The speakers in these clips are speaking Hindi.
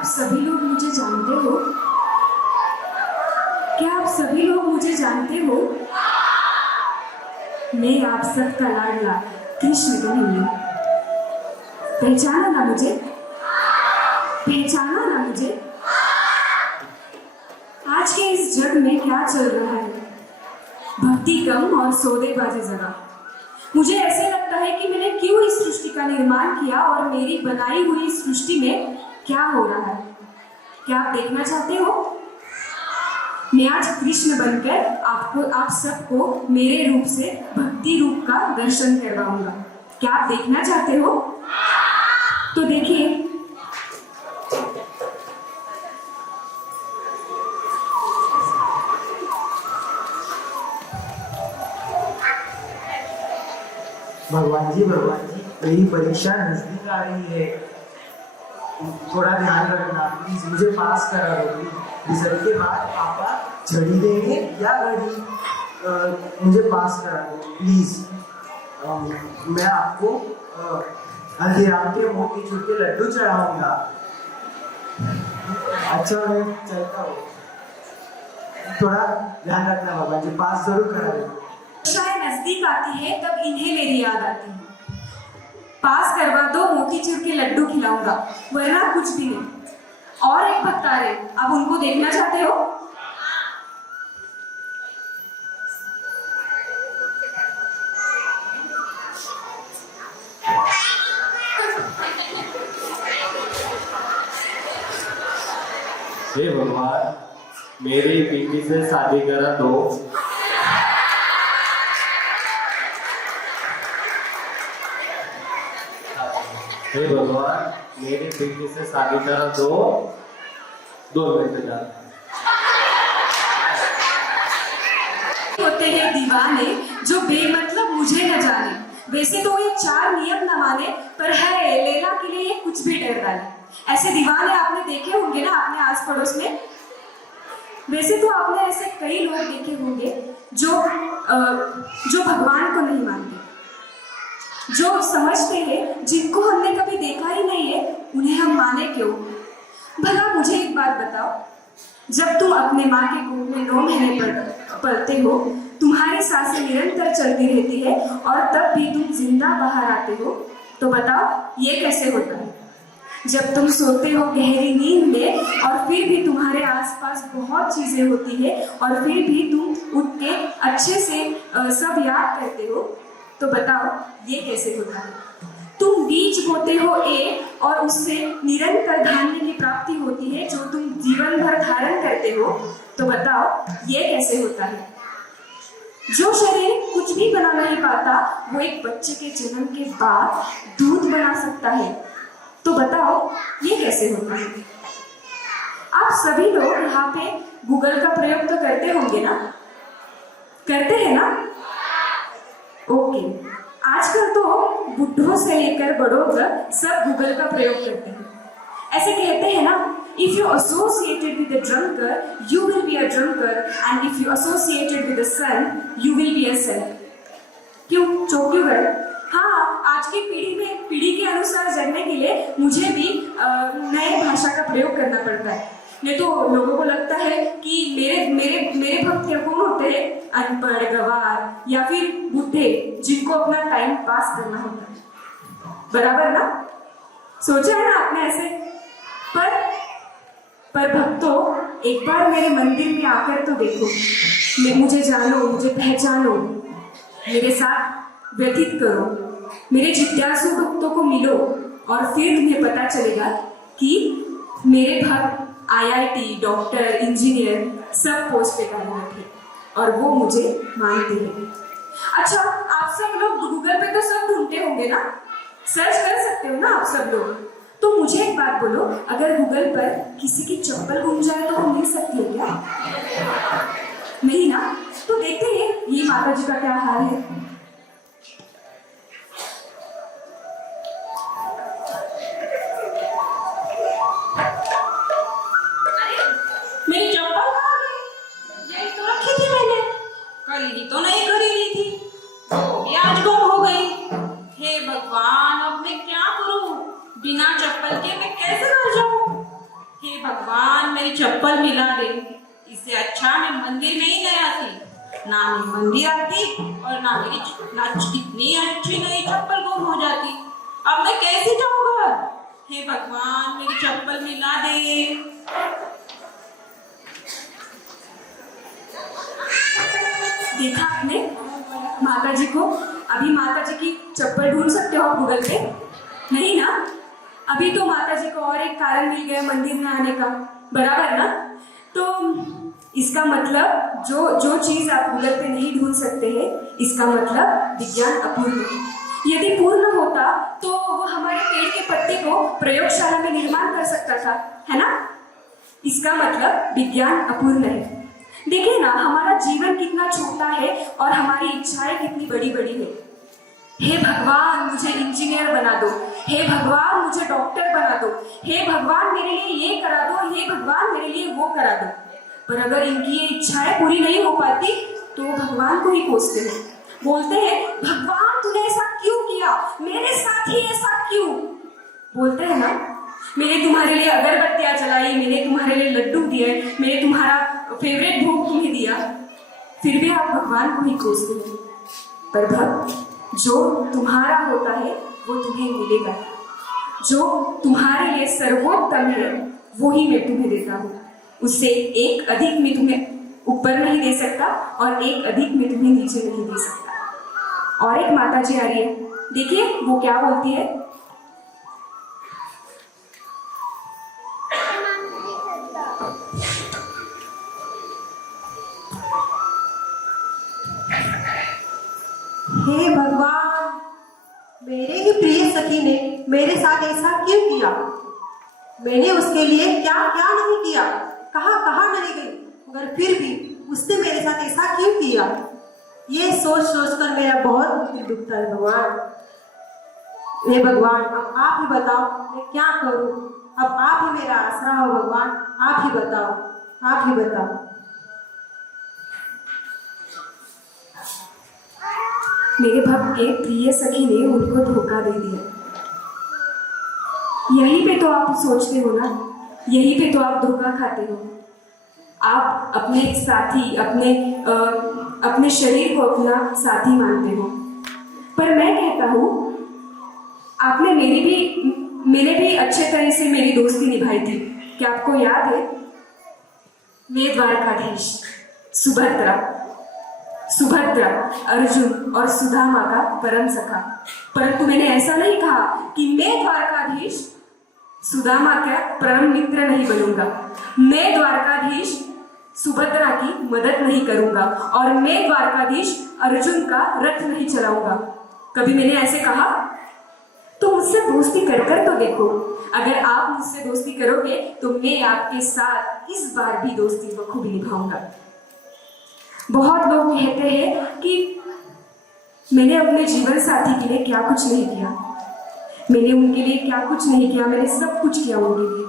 आप सभी लोग मुझे जानते हो? क्या आप सभी लोग मुझे जानते हो? मैं आप सबका लाडला कृष्ण कन्हैया हूँ। पहचाना ना मुझे? पहचाना ना मुझे? आज के इस जग में क्या चल रहा है? भक्ति कम और सौदेबाजी जरा। मुझे ऐसे लगता है कि मैंने क्यों इस सृष्टि का निर्माण किया और मेरी बनाई हुई इस सृष्टि में क्या हो रहा है। क्या आप देखना चाहते हो? मैं आज कृष्ण बनकर आप सबको मेरे रूप से भक्ति रूप का दर्शन करवाऊंगा। क्या आप देखना चाहते हो? तो देखिए, भगवान जी मेरी परीक्षा नजदीक आ रही है, थोड़ा ध्यान रखना प्लीज, मुझे पास करा दो प्लीज। रिजल्ट के बाद पापा झड़ी देंगे या घड़ी, मुझे पास करा दो प्लीज। मैं आपको हल्दीराम के मोतीचूर के लड्डू चढ़ाऊंगा। अच्छा मैं चलता हूँ, थोड़ा ध्यान रखना भगवान जी, पास जरूर करा दो। शायद नजदीक आती है तब इन्हें मेरी याद आती है। पास करवा दो, मोतीचूर के लड्डू खिलाऊंगा, वरना कुछ भी नहीं। और एक भक्त आ रहे, अब उनको देखना चाहते हो? हे भगवान, मेरी बेटी से शादी करा दो। हे भगवान, मेरी बेटी से शादी करा दो। 2 मिनट का होते हैं दीवाने जो बेमतलब मुझे न जाने। वैसे तो ये 4 नियम न माने, पर है लैला के लिए ये कुछ भी डर डाले। ऐसे दीवाने आपने देखे होंगे ना अपने आस पड़ोस में। वैसे तो आपने ऐसे कई लोग देखे होंगे जो भगवान को नहीं मानते, जो समझते हैं जिनको हमने कभी देखा ही नहीं है, उन्हें हम माने क्यों? भला मुझे एक बात बताओ, जब तुम अपने माँ के गोद में 9 महीने पलते हो, तुम्हारी सांसें निरंतर चलती रहती है और तब भी तुम जिंदा बाहर आते हो, तो बताओ ये कैसे होता है? जब तुम सोते हो गहरी नींद में और फिर भी तुम्हारे आसपास बहुत चीजें होती है और फिर भी तुम उठ के अच्छे से सब याद करते हो, तो बताओ ये कैसे होता है? तुम बीज बोते हो एक और उससे निरंतर धान्य की प्राप्ति होती है जो तुम जीवन भर धारण करते हो, तो बताओ ये कैसे होता है? जो शरीर कुछ भी बना नहीं पाता वो एक बच्चे के जन्म के बाद दूध बना सकता है, तो बताओ ये कैसे होता है? आप सभी लोग यहाँ पे गूगल का प्रयोग तो करते होंगे ना? करते हैं ना? ओके, आजकल तो बुढ़ों से लेकर बड़ों तक सब गूगल का प्रयोग करते हैं। ऐसे कहते हैं ना, if you associated with a drunkard, you will be a drunkard, and if you associated with a son, you will be a son. क्यों चौंक क्यों गए? हाँ, आज की पीढ़ी के अनुसार जगने के लिए मुझे भी नए भाषा का प्रयोग करना पड़ता है। नहीं तो लोगों को लगता है कि मेरे भक्त कौन होते हैं? अनपढ़, गवार या फिर बूढ़े जिनको अपना टाइम पास करना होता है। बराबर ना? सोचा है ना आपने ऐसे? पर भक्तों, एक बार मेरे मंदिर में आकर तो देखो, मुझे जानो, मुझे पहचानो, मेरे साथ व्यतीत करो, मेरे जिज्ञासु भक्तों को मिलो और फिर तुम्हें पता चलेगा कि मेरे भक्त IIT, डॉक्टर, इंजीनियर सब पोस्ट पे कार्यरत है और वो मुझे मानते हैं। अच्छा, आप सब लोग गूगल पे तो सब ढूंढते होंगे ना? सर्च कर सकते हो ना आप सब लोग? तो मुझे एक बात बोलो, अगर गूगल पर किसी की चप्पल गुम जाए तो वो मिल सकती है क्या? नहीं ना? तो देखते हैं ये माता जी का क्या हाल है। मेरी चप्पल कहाँ गई? यही तो रखी थी मैंने, खरीदी तो नहीं खरीदी थी, वो भी आज गुम हो गई। हे भगवान, अब मैं क्या करूं? बिना चप्पल के मैं कैसे रह जाऊं? चप्पल मिला दे। इससे अच्छा मैं मंदिर में ही नहीं आती। ना मैं मंदिर आती और ना मेरी इतनी अच्छी नई चप्पल गुम हो जाती। अब मैं कैसे जाऊंगा? हे भगवान, मेरी चप्पल मिला दे। देखा आपने माता जी को? अभी माता जी की चप्पल ढूंढ सकते हो आप गूगल पे? नहीं ना? अभी तो माता जी को और एक कारण मिल गया मंदिर में आने का, बराबर ना? तो इसका मतलब जो चीज आप गूगल पे नहीं ढूंढ सकते हैं, इसका मतलब विज्ञान अपूर्ण है। यदि पूर्ण होता तो वो हमारे पेड़ के पत्ते को प्रयोगशाला में निर्माण कर सकता था, है ना? इसका मतलब विज्ञान अपूर्ण है। देखिए ना, हमारा जीवन कितना छोटा है और हमारी इच्छाएं कितनी बड़ी बड़ी है। हे भगवान, मुझे इंजीनियर बना दो। हे भगवान, मुझे डॉक्टर बना दो। हे भगवान, मेरे लिए ये करा दो। हे भगवान, मेरे लिए वो करा दो। पर अगर इनकी ये इच्छाएं पूरी नहीं हो पाती तो वो भगवान को ही कोसते हैं। बोलते हैं, भगवान तूने ऐसा क्यों किया? मेरे साथ ही ऐसा क्यों? बोलते हैं ना, मैंने तुम्हारे लिए अगरबत्तियां जलाई, मैंने तुम्हारे लिए लड्डू दिए, मैंने तुम्हारा फेवरेट भोग तुम्हें दिया, फिर भी आप भगवान को ही कोसते हैं। पर भक्त, जो तुम्हारा होता है वो तुम्हें मिलेगा। जो तुम्हारे लिए सर्वोत्तम है वो ही मैं तुम्हें देता हूँ। उससे एक अधिक में तुम्हें ऊपर नहीं दे सकता और एक अधिक में तुम्हें नीचे नहीं दे सकता। और एक माता जी आ रही है, देखिए वो क्या बोलती है। हे भगवान, मेरे ही प्रिय सखी ने मेरे साथ ऐसा क्यों किया? मैंने उसके लिए क्या क्या नहीं किया, कहाँ कहाँ नहीं गई, मगर फिर भी उसने मेरे साथ ऐसा क्यों किया? ये सोच सोच कर मेरा बहुत दिल दुखता है भगवान। हे भगवान, अब आप ही बताओ मैं क्या करूं? अब आप ही मेरा आसरा हो भगवान, आप ही बताओ, आप ही बताओ। मेरे भक्त के प्रिय सखी ने उनको धोखा दे दिया। यहीं पे तो आप सोचते हो ना, यहीं पे तो आप धोखा खाते हो। आप अपने साथी, अपने शरीर को अपना साथी मानते हो। पर मैं कहता हूँ, मैंने भी अच्छे तरह से मेरी दोस्ती निभाई थी। क्या आपको याद है? मैं द्वारकाधीश, सुभद्रा, अर्जुन और सुदामा का परम सखा। परंतु मैंने ऐसा नहीं कहा कि मैं द्वारकाधीश सुदामा का परम मित्र नहीं बनूंगा। मैं द्वारकाधीश सुभद्रा की मदद नहीं करूंगा और मैं द्वारकाधीश अर्जुन का रथ नहीं चलाऊंगा। कभी मैंने ऐसे कहा? तो मुझसे दोस्ती कर तो देखो। अगर आप मुझसे दोस्ती करोगे तो मैं आपके साथ इस बार भी दोस्ती बखूबी निभाऊंगा। बहुत लोग कहते हैं कि मैंने अपने जीवन साथी के लिए क्या कुछ नहीं किया, मैंने उनके लिए क्या कुछ नहीं किया, मैंने सब कुछ किया उनके लिए,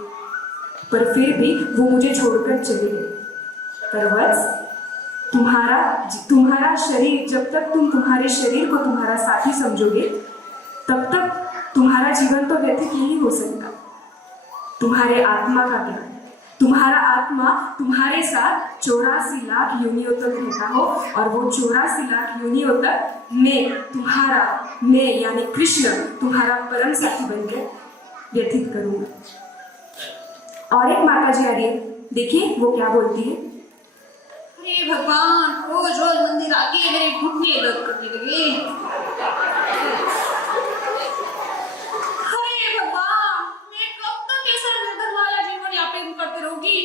पर फिर भी वो मुझे छोड़कर चले गए। पर वत्स, तुम्हारा शरीर, जब तक तुम तुम्हारे शरीर को तुम्हारा साथी समझोगे तब तक तुम्हारा जीवन तो व्यतीत नहीं हो सकता। तुम्हारे आत्मा का क्या? तुम्हारा आत्मा तुम्हारे साथ 84 लाख योनियों तक रहता हो और वो 84 लाख योनियों तक मैं यानी कृष्ण तुम्हारा परम साथी बनकर व्यतीत करूंगा। और एक माता जी आ रही है, देखिए वो क्या बोलती है। हे भगवान, रोज रोज मंदिर आके मेरे घुटने दर्द करने लगे। अरे भगवान, मैं कब तक ऐसा निर्धन वाला जीवन यापन करती रहूंगी?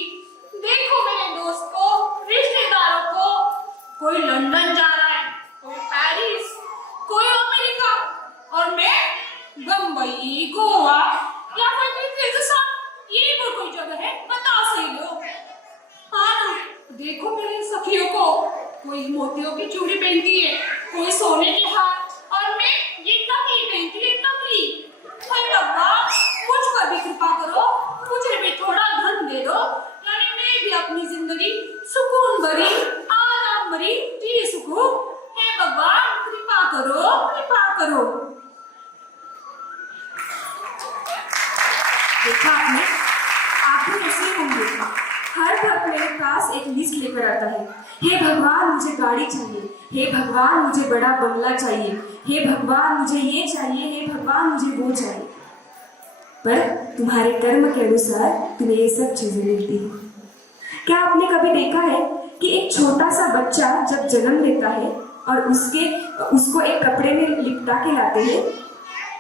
देखो मेरे दोस्त को, रिश्तेदारों को, कोई लंदन जा रहा है, कोई पेरिस, कोई अमेरिका, और मैं बम्बई, गोवा या फिर राजस्थान, ये कोई जगह है बता सही लो। हाँ ना, देखो मेरी सखियों को, कोई मोतियों की चूड़ी पहनती है, कोई सोने के हार, और मैं ये नकली पहनती है, नकली। हे भगवान, मुझ पर भी कृपा करो, मुझे भी थोड़ा धन दे दो, यानी मैं भी अपनी जिंदगी सुकून भरी, आराम भरी जी सकूं। हे भगवान, कृपा करो, कृपा करो। देखा आपने, आप भी ऐसे होंगे। भगवान मुझे गाड़ी चाहिए, हे भगवान मुझे बड़ा बंगला चाहिए, हे भगवान मुझे ये चाहिए, हे भगवान मुझे वो चाहिए। पर तुम्हारे कर्म के अनुसार तुम्हें ये सब चीजें मिलती हैं। क्या आपने कभी देखा है कि एक छोटा सा बच्चा जब जन्म लेता है और उसको एक कपड़े में लिपटा के लाते हैं?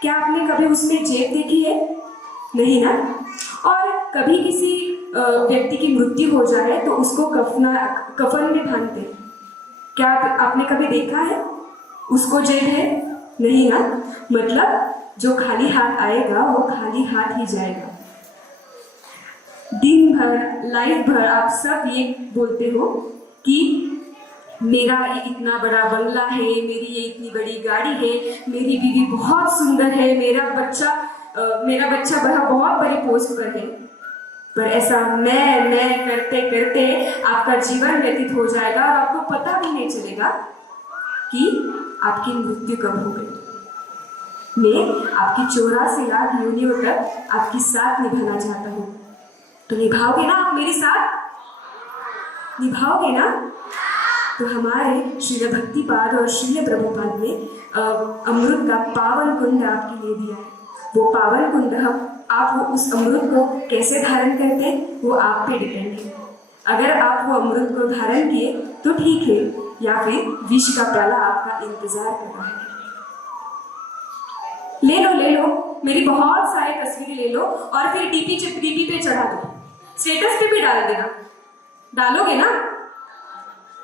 क्या आपने कभी उसमें जेब देखी है? नहीं ना। और कभी किसी व्यक्ति की मृत्यु हो जाए तो उसको कफन में बांधते हैं। क्या आपने कभी देखा है उसको जेब है? नहीं ना। मतलब जो खाली हाथ आएगा वो खाली हाथ ही जाएगा। दिन भर लाइफ भर आप सब ये बोलते हो कि मेरा ये इतना बड़ा बंगला है, मेरी ये इतनी बड़ी गाड़ी है, मेरी बीवी बहुत सुंदर है, मेरा बच्चा बहुत बड़ी पोस्ट पर है। पर ऐसा मैं करते करते आपका जीवन व्यतीत हो जाएगा और आपको पता भी नहीं चलेगा कि आपकी मृत्यु कब हो गई। मैं आपकी 84 लाख योनियों तक आपकी साथ निभाना चाहता हूँ। तो निभाओगे ना आप मेरे साथ? निभाओगे ना? तो हमारे श्रील भक्तिपाद और श्रील प्रभुपाद ने अमृत का पावन कुंड आपके लिए दिया है। वो पावन कुंड आप उस अमृत को कैसे धारण करते हैं वो आप पे डिपेंड है। अगर आप वो अमृत को धारण किए तो ठीक है, या फिर विष का प्याला आपका इंतजार कर रहा है। ले लो मेरी बहुत सारी तस्वीरें ले लो और फिर डीपी पे चढ़ा दो, स्टेटस पे भी डाल देना। डालोगे ना?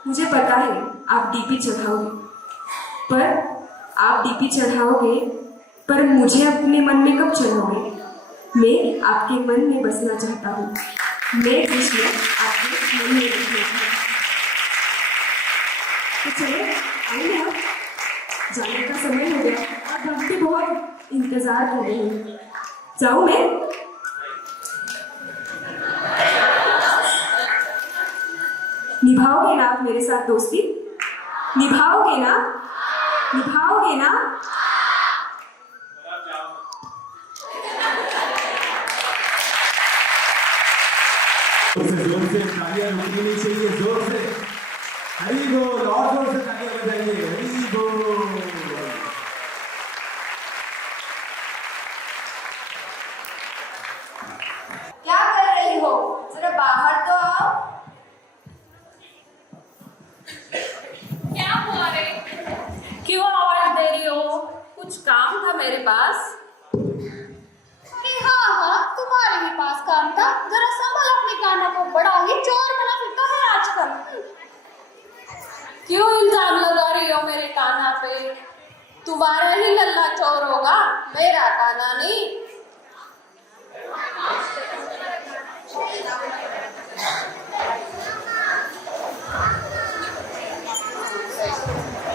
मुझे पता है आप डीपी चढ़ाओगे, पर आप डीपी चढ़ाओगे पर मुझे अपने मन में कब चढ़ाओगे? मैं आपके मन में बसना चाहता हूँ। मैं कृष्ण आपके मन में बसना चाहता हूँ। तो चलो आइए ना, जाने का समय हो गया और भक्ति बहुत इंतजार कर रही है। जाऊँ मैं? निभाओगे ना आप मेरे साथ दोस्ती? निभाओगे ना? निभाओगे ना? जोर से तालियां रुकनी चाहिए, जोर से हरी बोल, और जोर से तालियां बजाइए, हरी बोल। क्या कर रही हो? जरा बाहर तो आओ। क्या हुआ रे? क्यों आवाज दे रही हो? कुछ काम था मेरे पास। अरे हाँ, तुम्हारे भी पास काम था। जरा संभाल अपने काना को, बड़ा ही चोर बना फिरता है आजकल। क्यों इल्जाम लगा रही हो मेरे काना पे? तुम्हारा ही लल्ला चोर होगा, मेरा काना नहीं।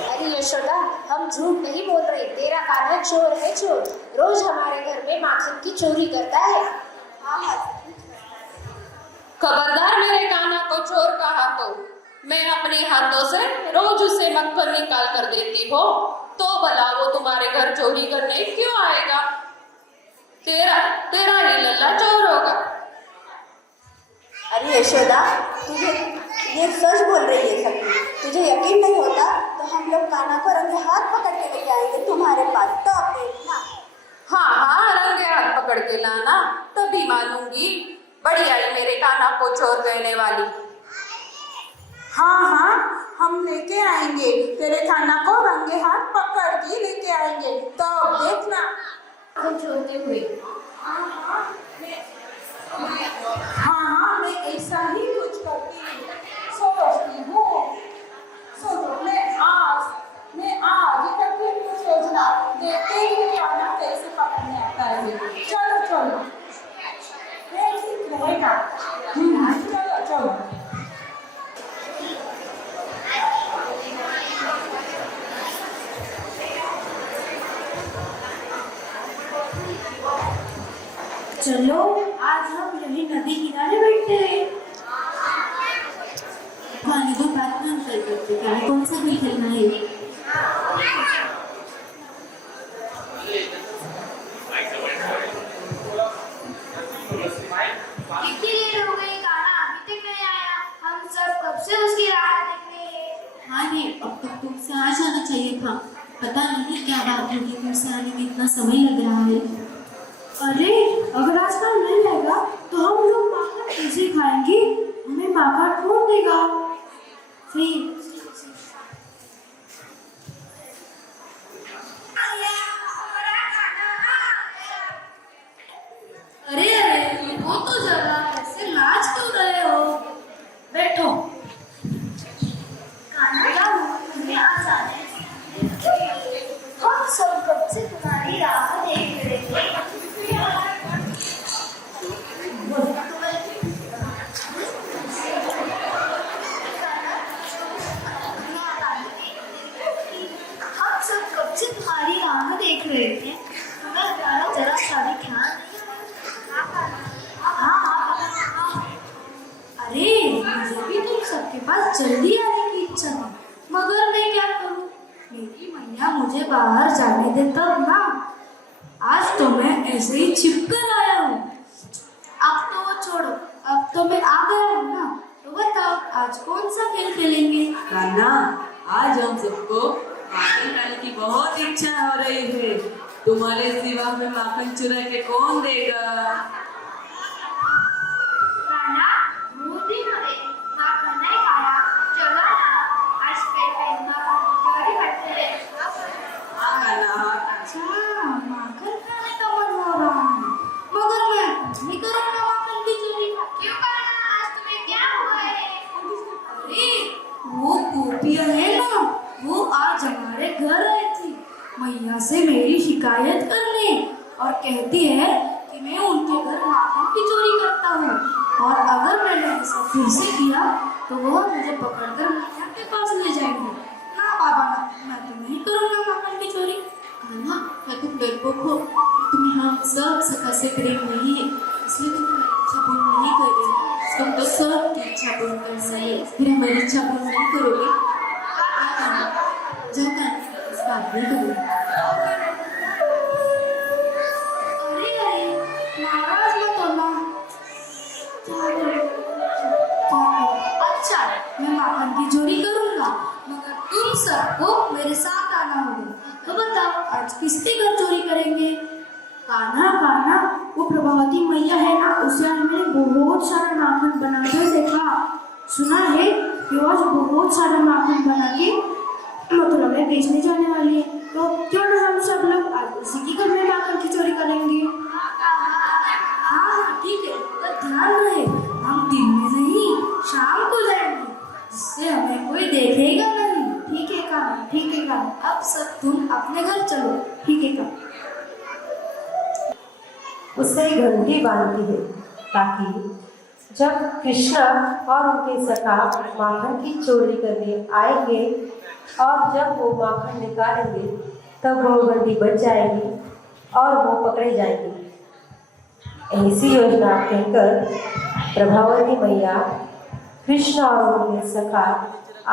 अरे यशोदा, हम झूठ नहीं बोल रहे। तेरा काना चोर है, चोर। रोज हमारे घर में माखन की चोरी करता है। खबरदार मेरे काना को चोर कहा तो मैं अपने हाथों से रोज उसे मक्खन निकाल कर देती हो, तो भला वो तुम्हारे घर चोरी करने क्यों आएगा? तेरा ही लल्ला चोर होगा। अरे यशोदा, तुझे ये सच बोल रही है सखी। तुझे यकीन नहीं होता तो हम लोग काना को रंगे हाथ पकड़ के लेके आएंगे तुम्हारे पास, तो देखना। हाँ, रंगे हाथ पकड़ के लाना, तभी मानूंगी। बड़ी आई मेरे काना को चोर कहने वाली। हाँ, हम लेके आएंगे तेरे खाना को, रंगे हाथ पकड़ के लेके आएंगे, तो देखना। छोड़ते हुए हाँ, मैं ऐसा ही कुछ करती हूँ, सोचती हूँ। सुनो, मैं आज ही करती हूँ सोचना। देखते ही खाना कैसे पकड़ने आता है। चलो ये ठीक रहेगा। चलो चलो, आज हम यही नदी किनारे बैठते हैं। पानी को बात नहीं करते, कौन सा भी खेलना है। कितनी देर हो गई, काना अभी तक नहीं आया। हम सब कब से उसकी राह देख रहे हैं। अरे अब तक तुमसे आ जाना चाहिए था। पता नहीं क्या बात होगी, तुमसे आने में इतना समय लग रहा है। अरे अगर आज काम नहीं रहेगा तो हम लोग माखन कैसे खाएंगे? हमें माखन कौन देगा? फिर अरे अरे वो तो जरा ऐसे नाच क्यों रहे हो? बैठो। हम सब कब से तुम्हारी राह देख रहे थे। हम सब कब से तुम्हारी राह देख रहे थे। हमें हमारा जरा सा भी ख्याल नहीं आया। हाँ। अरे मुझे भी तुम सबके पास जल्दी आने की इच्छा थी, मगर मैं क्या करूं? मेरी मैया मुझे बाहर जाने दे तब ना। आज तो मैं ऐसे ही छिपकर आया हूँ। अब तो वो छोड़ो, अब तो मैं आ गया हूँ ना। तो बताओ आज कौन सा खेल खेलेंगे? कान्हा, आज हम सबको माखन खाने की बहुत इच्छा हो रही है। तुम्हारे सिवा हमें माखन चुरा के कौन देगा? कान्हा, बहुत दिन हुए माखन नहीं खाया। चलो ना, आज पे माखन चोरी करते हैं। हाँ कान्हा, अच्छा, माखन खाने का मन हो रहा है, मगर मैं नहीं करूँगा माखन की चोरी। क्यों कान्हा, आज तुम्हें क्या हुआ है? अरे वो गोपियाँ है ना, वो आज हमारे घर आई थी मैया से मेरी शिकायत करने, और कहती है कि मैं उनके घर माखन की चोरी करता हूँ, और अगर मैंने ऐसा फिर से किया तो वो मुझे पकड़कर मैया के पास ले जाएंगे। ना बाबा ना, मैं तो नहीं करूँगा माखन की चोरी। कान्हा, क्या तुम डरपोक हो? तुम्हें हम सब सका से प्रेम नहीं है, इसलिए तुम हमारी इच्छा पूर्ण नहीं कर रहे। तुम तो सबकी इच्छा पूर्ण कर रहे हो, फिर हमारी इच्छा पूर्ण नहीं करोगे? जाओ कान्हा, इस बात नहीं करोगे। अरे नाराज मत होना। अच्छा, मैं माखन की चोरी करूंगा, मगर तुम सबको मेरे साथ आना होगा। तो बताओ आज किसके घर चोरी करेंगे? कान्हा कान्हा, वो प्रभावती मैया है ना, उसे आज मैंने बहुत सारा माखन बनाते देखा। सुना है कि वो आज बहुत सारा माखन बना के मथुरा में बेचने जाने वाली है। तो क्यों ना हम सब लोग आज उसी के घर में माखन की चोरी करेंगे? हाँ ठीक है, तो ध्यान रहे हम दिन में नहीं शाम को जाएंगे, जिससे हमें कोई देखेगा नहीं। ठीक है कान्हा, ठीक है कान्हा। अब सब तुम अपने घर चलो। ठीक है कान्हा। उसे घंटी बांधती है ताकि जब कृष्ण और उनके सखा माखन की चोरी करने आएंगे और जब वो माखन निकालेंगे तब वो घंटी बज जाएगी और वो पकड़े जाएंगे। ऐसी योजना कहकर प्रभावती मैया कृष्ण और उनके सखा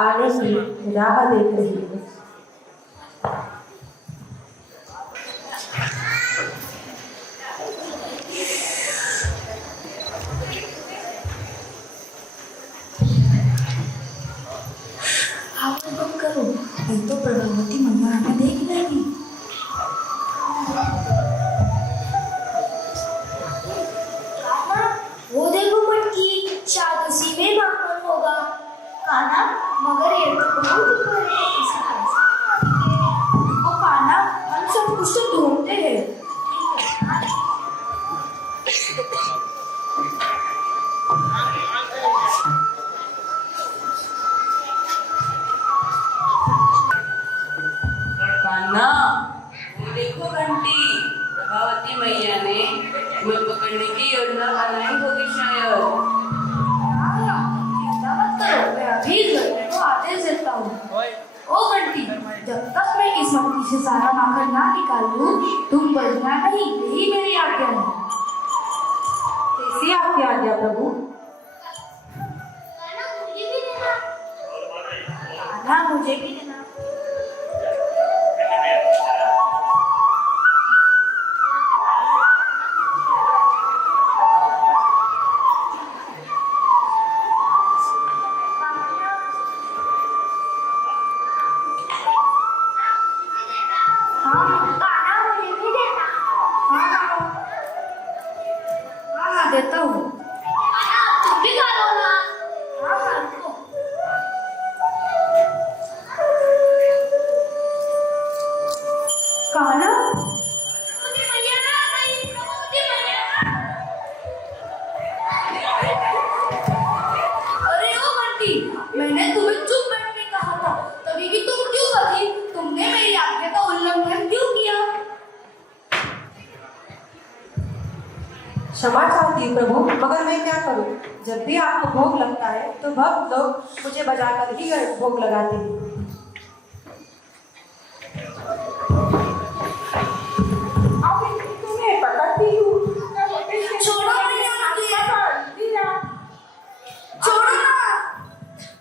आने की राह देख रही है। आप बंद करो, नहीं तो प्रभावती मैया हमें देख लेगी। वो देखो मटकी, शायद उसी में माखन होगा। कान्हा, मगर ये तो बहुत ऊपर है, इसे कैसे मारेंगे? ओ कान्हा, हम सब कुछ तो ढूंढते हैं। कान्हा, वो देखो घंटी। प्रभावती मैया ने तुम्हें पकड़ने की योजना बनाई होगी शायद। चिंता मत करो, मैं अभी घंटे को आदेश देता हूँ। ओ घंटी, जब तक मैं इस मटकी से सारा माखन ना निकाल लूं, तुम बजना नहीं, यही मेरी आज्ञा है। कैसी आपकी आज्ञा प्रभु? कान्हा, मुझे भी देना। कान्हा, मुझे भी देना। क्षमा चाहती हूँ प्रभु, मगर मैं क्या करूँ? जब भी आपको भोग लगता है तो भक्त लोग मुझे बजाकर ही भोग लगाते हैं। अब तुम्हें पकड़ती हूँ। छोड़ो दिया। छोड़ो ना।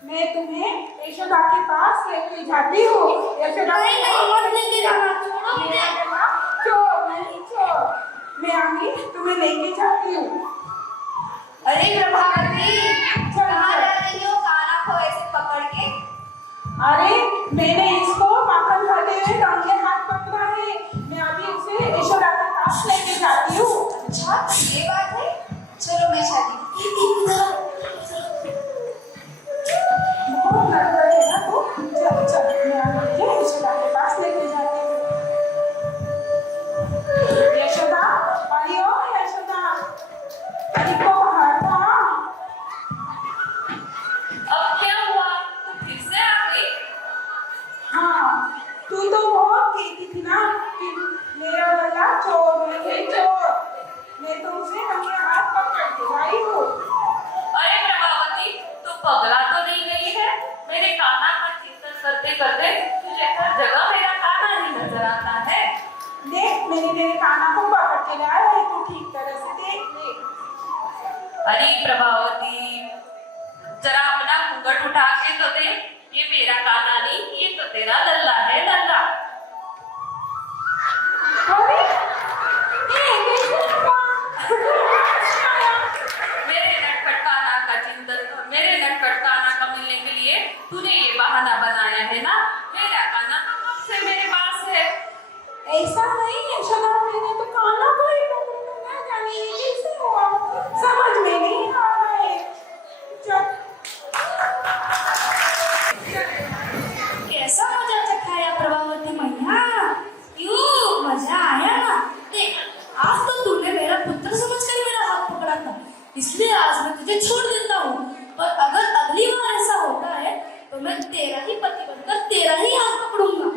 मैं तुम्हें यशोदा के पास लेके जाती हूँ। यशोदा नहीं, नहीं, मत लेके जाना, छोड़ो मुझे। छोड़ नहीं छोड़, मैं आगे तुम्हें लेके जाती हूँ। अरे प्रभावती, चल, कहाँ चल। जा रही हो काना को ऐसे पकड़ के? अरे मैंने इसको माखन खाते हुए रंगे हाथ पकड़ा है। मैं अभी उसे यशोदा के पास लेके जाती हूँ। अच्छा ये बात है, चलो मैं जाती हूँ। बहुत लग रहा है ना तो चल चल, मैं अभी तुझे यशोदा के पास लेके जाती हूँ। यशोदा, अरे ओ यशोदा, अरे को बाहर था। अब क्या हुआ? तुम फिर से आ गई? हाँ, तू तो बहुत कहती थी ना कि मेरा गला चोर नहीं चोर। मैं तुमसे रंगे हाथ पकड़ के लाई हूँ। अरे प्रभावती, तू पगला तो नहीं गई है? मेरे काना का चिंतन करते करते तुझे हर जगह मेरा काना ही नजर आता है। देख, मैंने तेरे काना को पकड़ के लाया है, तू ठीक तरह से देख ले। अरे प्रभावती, जरा अपना घूंघट उठा के तो दे। ये मेरा काना नहीं, ये तो तेरा लल्ला है, लल्ला। अरे, ये हुआ? मेरे नटखट काना का चिंतन, मेरे नटखट काना का मिलने के लिए तूने ये बहाना बनाया है ना? मेरा काना से मेरे पास है। ऐसा नहीं है यशोदा, मैंने तो काना को ही पकड़ा, ना जाने ये कैसे हुआ, समझ में नहीं आ रहा है। चल कैसा मजा चखाया प्रभावती मैया? क्यों मजा आया ना? देख, आज तो तूने मेरा पुत्र समझकर मेरा हाथ पकड़ा था, इसलिए आज मैं तुझे छोड़ देता हूँ। पर अगर अगली बार ऐसा होता है तो मैं तेरा ही पति बनकर तेरा ही हाथ पकड़ूंगा।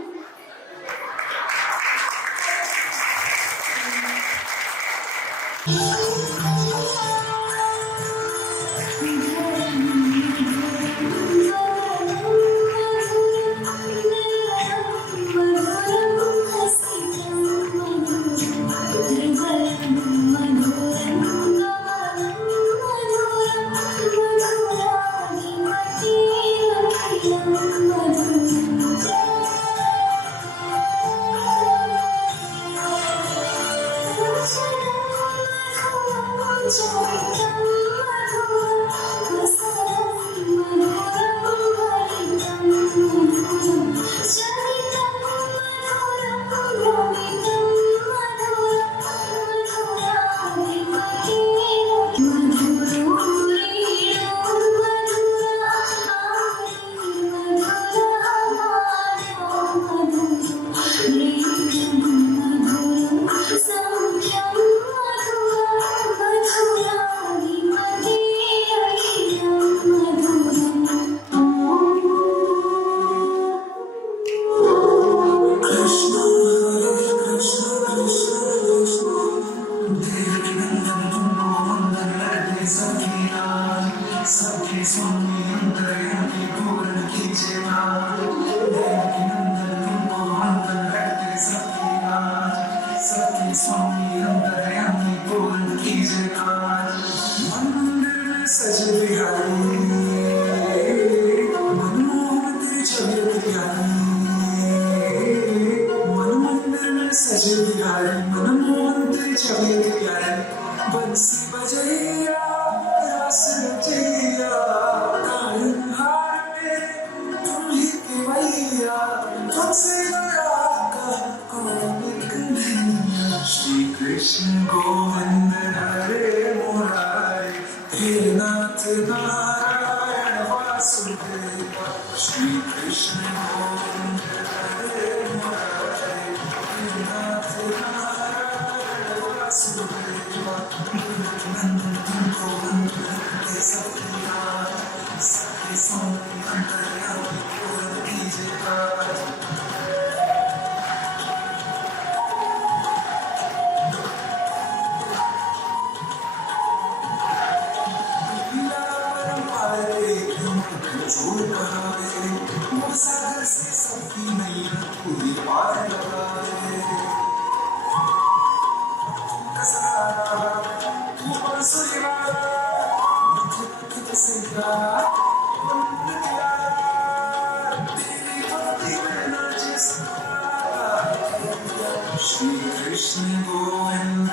कृष्ण गोविंद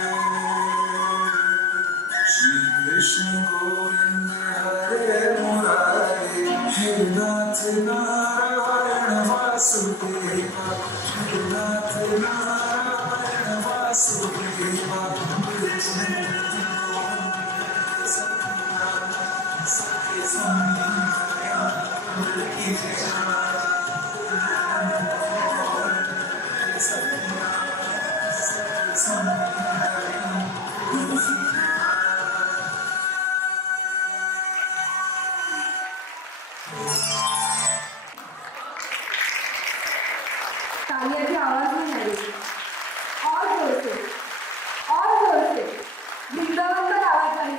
श्री कृष्ण गोविंद हरे मुरारे हे नाथ नारायण वासुदेवा हे नाथ नारायण वासुदेवा सत्य स्वामी की तालियां की आवाज नहीं आई, और जोर से, और जोर से, वृंदावन तक आवाज आई।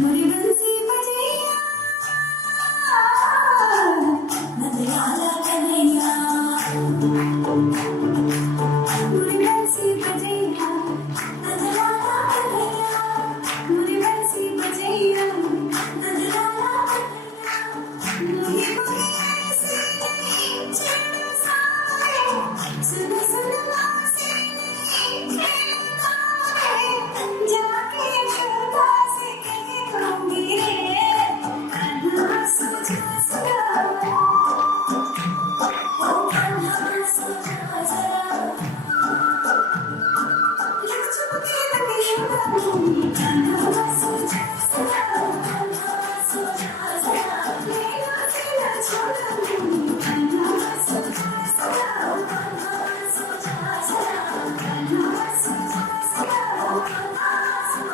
मोरी बंसी बजैया नंदलाला कन्हैया मोरी बंसी बजैया नंदलाला कन्हैया मोरी बंसी बजैया नंदलाला कन्हैया मोरी बंसी छेड़ साए सुन सुन वासे जाके यशोदा से कह दूंगी रे कन्हा सोचा सरा ओ कन्हा सोचा सरा लक्ष्मी लगे यशोदा दूंगी कन्हा सोचा सरा कन्हा सोचा सरा लेना से न छोड़ा दूंगी कन्हा सोचा सरा कन्हा सोचा सरा कन्हा सोचा सरा कन्हा सोचा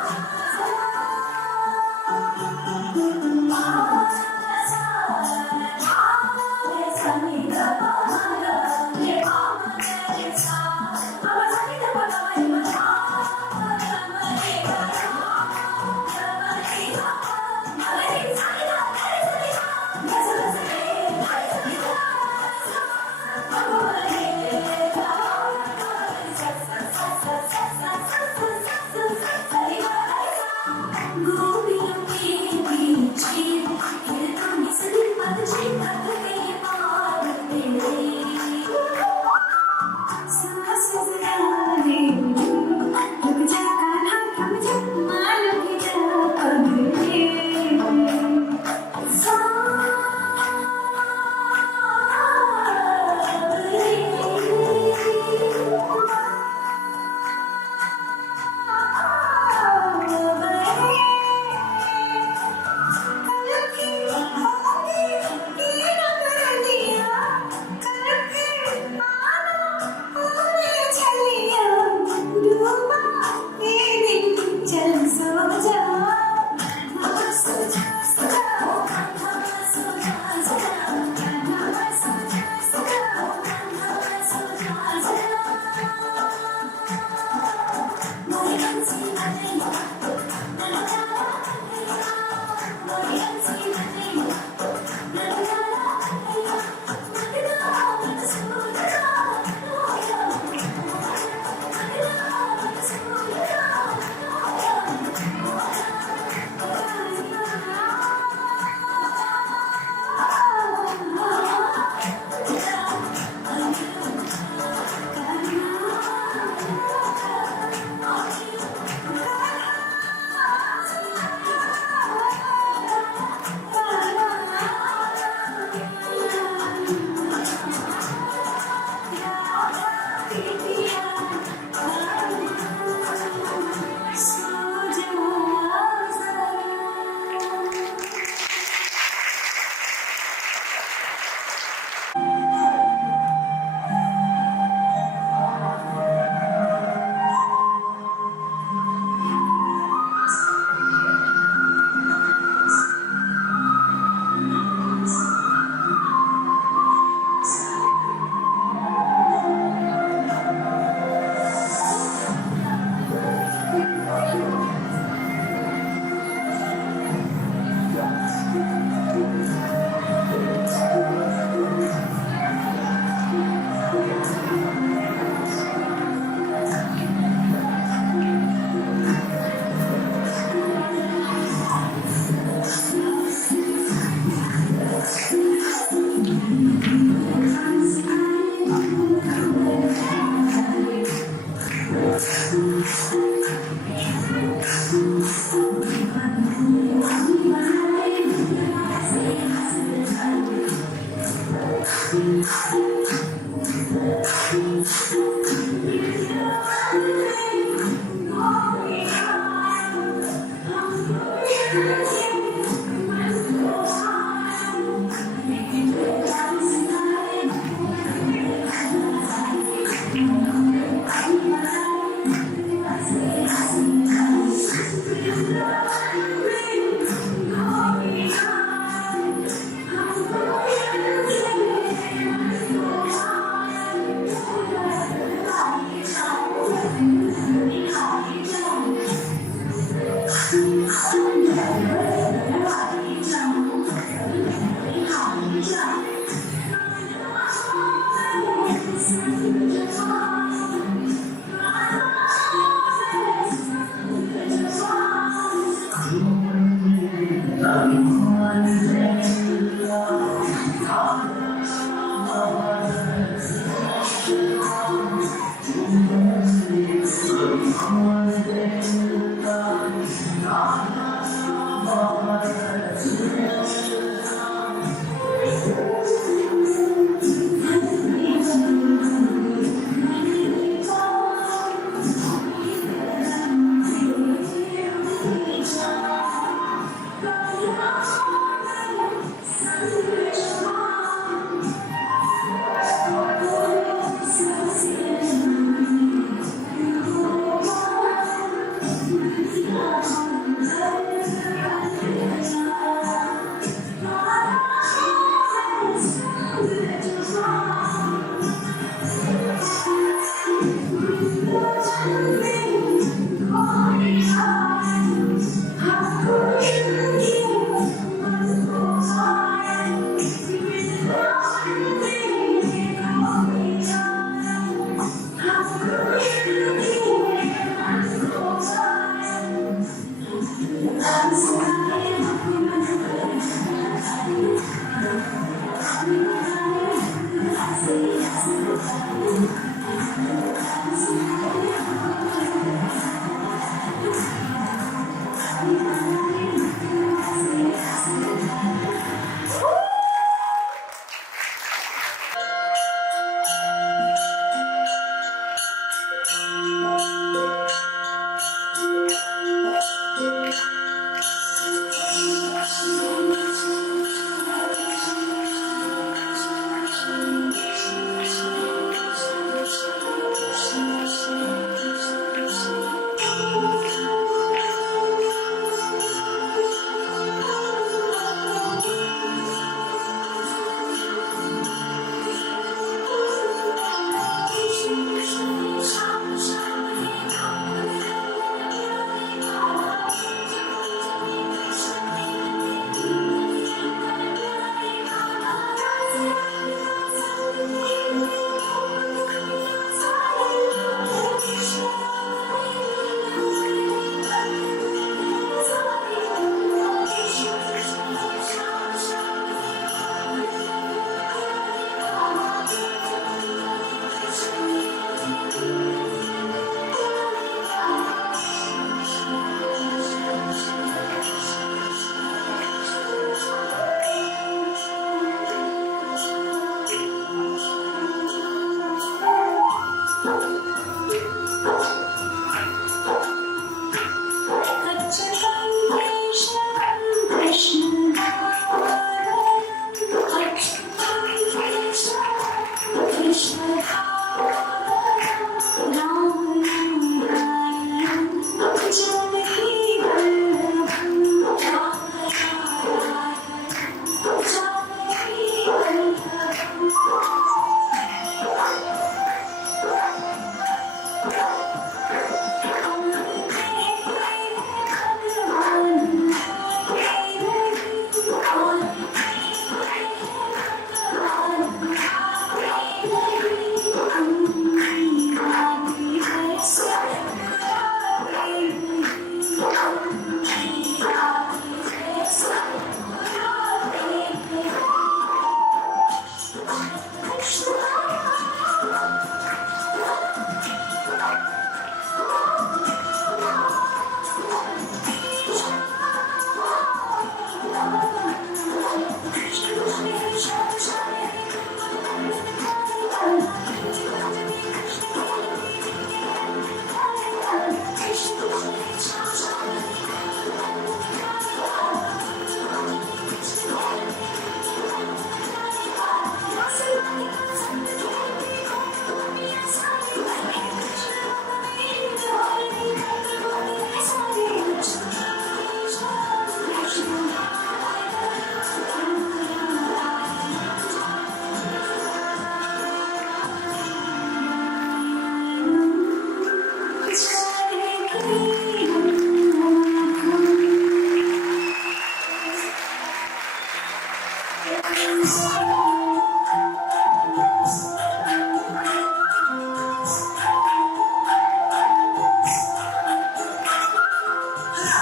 Thank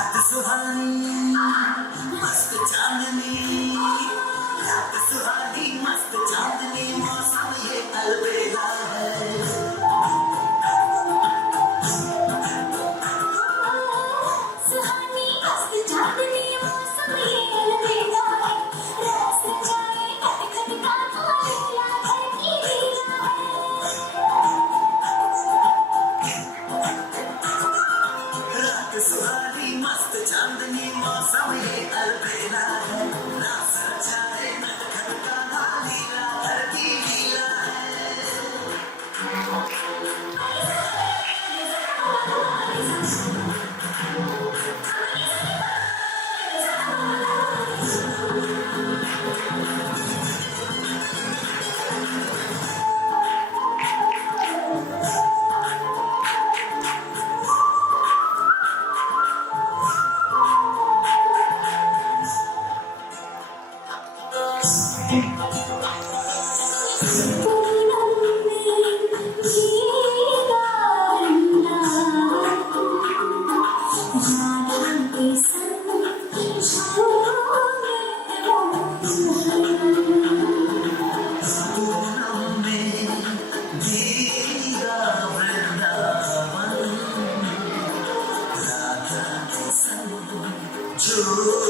रात सुहानी मस्त चांदनी, रात सुहानी मस्त चांदनी, मौसम ये अलबेला है। सुहानी मस्त चांदनी, मौसम ये अलबेला है। रात जाए खटखट कान्हा, लीला घर की लीला है। रात सुहानी मस्त चांदनी, मौसम ये अलबेला है। रात जाए खटखट कान्हा, लीला घर की लीला पूनम में भीगा अंडा, राधा के संग झूमे पूनम में भीगा वृंदावन, राधा के संग झूमे